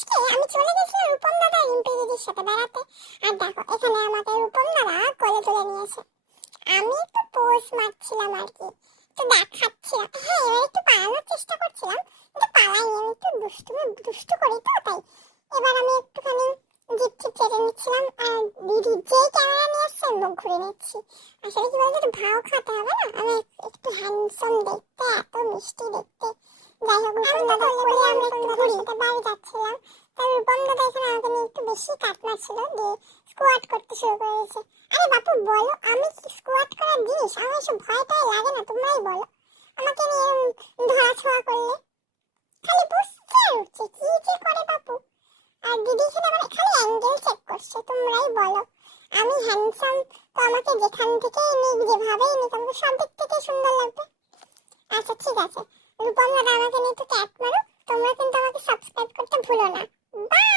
আজকে আমি চলে গেছিলাম রূপম দাদা রিম্পি দিদির সাথে বেড়াতে। আর দেখো এখানে আমাকে রূপম দাদা কোলে তুলে নিয়েছে। আমি একটু পোজ মারছিলাম আর কি, একটু দেখাচ্ছিলাম। হ্যাঁ, এবার একটু পালানোর চেষ্টা করছিলাম, কিন্তু পালাইনি। আমি একটু দুষ্টু করি তো, তাই এবার আমি একটুখানি জিপ টিপ চেটে নিচ্ছিলাম। আর দিদি যেই ক্যামেরা নিয়ে আসছে মুখ ঘুরে নিচ্ছি। আসলে কি বলতো, একটু ভাও খাতে হবে না? আমি একটু হ্যান্ডসাম দেখতে, এত মিষ্টি দেখতে। যাই হোক, রূপম দাদা কোলে আমরা একটু ঘুরি সাথে বাড়ি যাচ্ছিলাম। তাই রূপম দাদা এখানে আমাকে নিয়ে একটু বেশি কাট মারছিল, দিয়ে স্কোয়াট করতে শুরু করে দিয়েছে। আরে বাপু বলো, আমি কি স্কোয়াট করার জিনিস? আমার এসব ভয়টাই লাগে না, তোমরাই বলো। আমাকে নিয়ে ধরা ছোঁয়া করলে খালি বুঝতে উঠছে কি যে করে বাপু। আর দিদি এখানে মানে খালি অ্যাঙ্গেল চেক করছে। তোমরাই বলো, আমি হ্যান্ডসাম তো আমাকে যেখান থেকে নিক, যেভাবেই নিক, আমাকে সব দিক থেকে সুন্দর লাগবে। আচ্ছা ঠিক আছে, রূপম দাদা আমাকে নিয়ে একটু ক্যাট মারো। তোমরা কিন্তু আমাকে সাবস্ক্রাইব করতে ভুলো না। বাই।